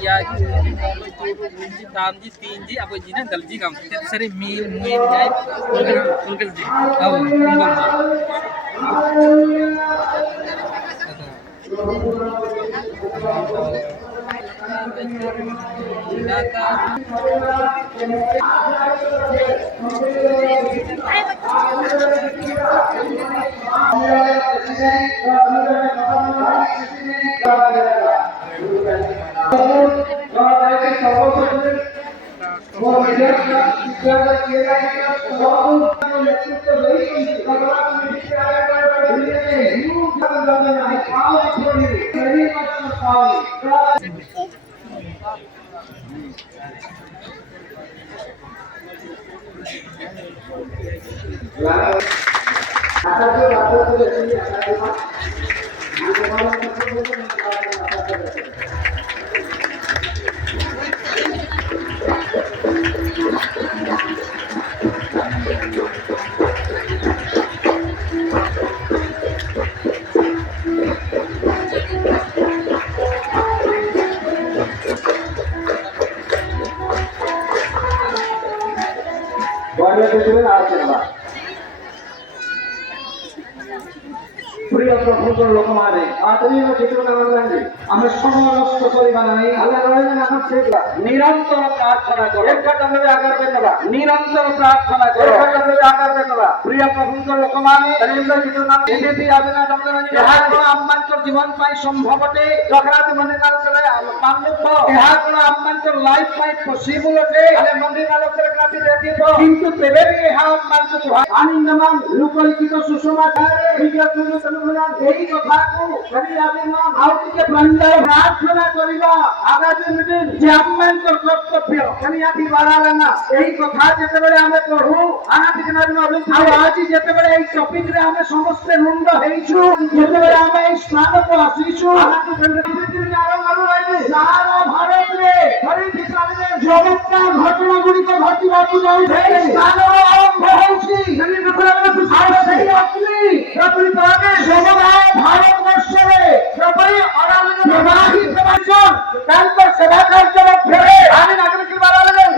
ya ji tam ji tin ji apa ji na dal ji kam sari mil muin jai kulgal ji au kulgal ji প্রিয় প্রভু লোকমানে আদরণীয় চিত্রনারায়ণজি আমরা সমস্ত পরিমাণে আল্লাহ রহমান আমার সেবা নিরন্তর প্রার্থনা করো একটাভাবে আগাবেন না নিরন্তর প্রার্থনা করো একটাভাবে আগাবেন না প্রিয় প্রভু লোকমানে তারিন্দ্র চিত্রনারায়ণ এদিকে আবেদন তোমাদের ইহা কোন আম্মান্তর জীবন পাই সম্ভবতে জগরাত মনে কাল করে মানব ইহা কোন আম্মান্তর লাইফ পাই পসিবল আছে আলে মন্দির আলোকের কাছে দেখিব কিন্তু তেবে ইহা আম্মান্তর আনন্দমান লোকলিখিত সুসমাচার বিজ্ঞান এই কথাକୁ ଯଦି ଆମେ ଆଉ ଟିକେ ପ୍ରାର୍ଥନା କରିବା ଆଗାମୀ ଦିନ ଯେ ଆମମାନଙ୍କର କର୍ତ୍ତବ୍ୟ ଖାଲି ଆଜି ବାହାରେ ନା ଏହି କଥା ଯେତେବେଳେ ଆମେ ପଢୁ ଆଉ ଆଜି ଯେତେବେଳେ ଏଇ ଟପିକରେ ଆମେ ସମସ୍ତେ ରୁଣ୍ଡ ହେଇଛୁ ଯେତେବେଳେ ଆମେ ଏଇ ସ୍ଥାନକୁ ଆସିଛୁ ସାରା ଭାରତରେ ଚମତ୍କାର ଘଟଣା ଗୁଡ଼ିକ ଘଟିବାକୁ ଯାଉଛି ସ୍ଥାନର ଆରମ୍ଭ ହେଉଛି ভারতবর্ষে সেবা কার্য মধ্যে আমি নাগরিক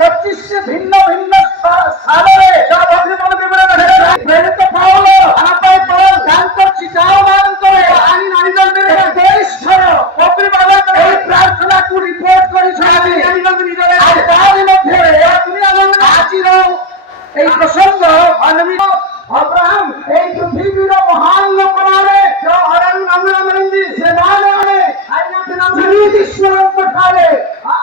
পঁচিশে ভিন্ন ভিন্ন স্থানে প্রেরিত পাওল গান করছি যাও মান করে আমি নারীদের এই প্রার্থনাকে রিপোর্ট করেছি তারই মধ্যে আজির এই প্রসঙ্গ अब्राहम एक पृथ्वीर महान लोक माने जो अरन नामरामरिंदी सेवाने आइना तेना ईश्वर पठाले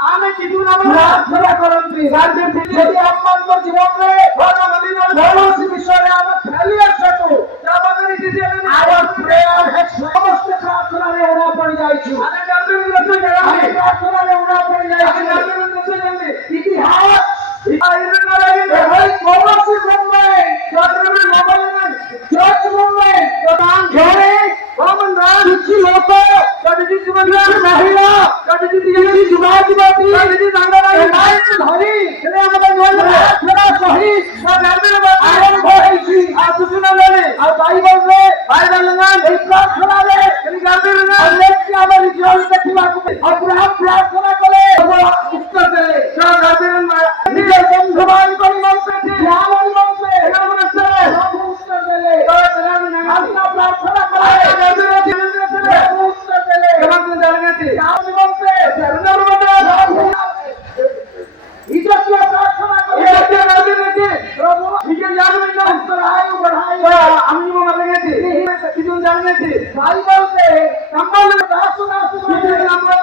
आमे किदु नाम प्रार्थना करंती राज्य यदि अम्मांत जीवन रे भगवान नदीन भरोसे विषय रे आमे फेलियर सकू तबगरी दिदि आवर प्रेयर है समस्त प्रार्थना रे ओना पड़ जाइछु आने जल्दी प्रार्थना रे ओना पड़ जाइछु जल्दी इतिहास आइना लगे भाई कौनसी मुंबई जल्दी चर्च मूवमेंट प्रधान झोड़े कॉमन राज की लोग कभी जीवन महिला कभी जुगाजीवादी कभी नांगराई नाइट धरी चले আমাদের প্রার্থনা সহিত গার্বের আরম্ভ হইছি আর সুচনা জানে আর বাইবেল এই প্রার্থনা রে গার্বের না লেখি আমার জীবন দেখিବାକୁ অব্রাহম প্রার্থনা করে উত্তর দেয় গার্বের নিজের বন্ধু ভাই করে মন্ত্রে ধ্যান মন্ত্রে উত্তর দেলে আমরা প্রার্থনা করে উত্তর দেলে কেমন জানেন আপনি বলতে ইজতীয় প্রার্থনা করে প্রভু নিজে জানেন না উত্তর আয়ু बढ़ाई আমি বলে গেছি কিছু জানেন ভাই বলতে কম্বল প্রার্থনা করে আমরা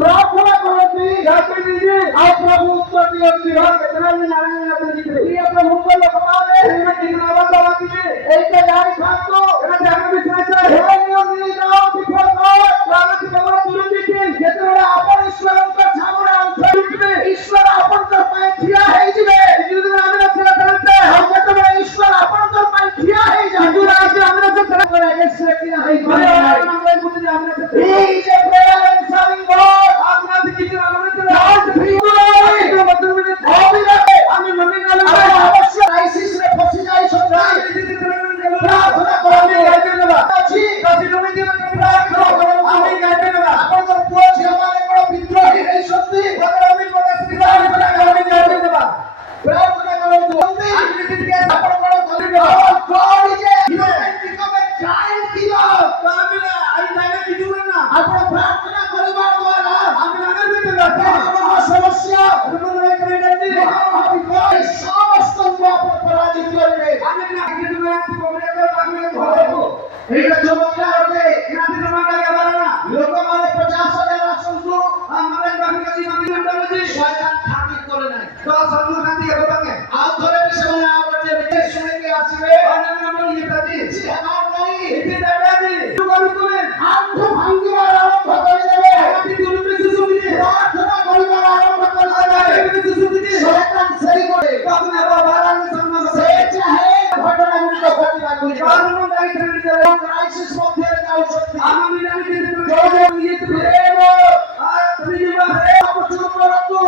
প্রার্থনা করছি যাতে নিজে আর প্রভু উত্তর দিয়েছি আর কেন নারায়ণ আপনি দিতে এই আপনার মঙ্গল লোকমানে এই দিন আবার দিতে এইটা জানি থাকতো এটা জানি বিষয় হে নিয়ম নিয়ে যাও বিফল হয় প্রাণটি কেবল তুলে দিতে যেতেବେଳେ আপন ঈশ্বরଙ୍କ ছামুড়া উঠবে ঈশ্বর আপনଙ୍କ ପାଇଁ ଠିଆ ହେଇଯିବେ যদি আমরা সেটা করতে हम যেତେବେଳେ ঈশ্বর আপনଙ୍କ ପାଇଁ ଠିଆ ହେଇଯାଏ যদি আজ আমরা সেটা করে এসে ঠিଆ ହେଇଯିବେ আমরা বুঝি আমরা এই যে প্রেয়ার এনসারিং গড আমরা কিছু আমরা গড ফ্রি আমি মনে গেল অবশ্যই সমস্যা মহাবিপদ সমস্ত পরাজিত করবে এইটা চমৎকার হবে ଲୋକମାନେ 50,000 ଆସନ୍ତୁ ଶୟତାନ ଠାକିର କରେ ନାହିଁ ଆଉ ଥରେ ବି ସେମାନେ ଆଉ ଗୋଟେ ବିଦେଶ ଶୁଣିକି ଆସିବେ ଆଣ୍ଠ ଭାଙ୍ଗିବାର ଆରମ୍ଭ କରିଦେବେ ପ୍ରାର୍ଥନା କରିବାର ଆରମ୍ଭ କରିଦେବେ ଶୟତାନ ସେଇ ଗୋଟେ ସେ ଚାହେଁ ଘଟଣା ଗୁଡ଼ିକ ଘଟିବାକୁ କ୍ରାଇସିସ୍ ମଧ୍ୟରେ ଯାଉଛନ୍ତି ଚୁପ୍ କରନ୍ତୁ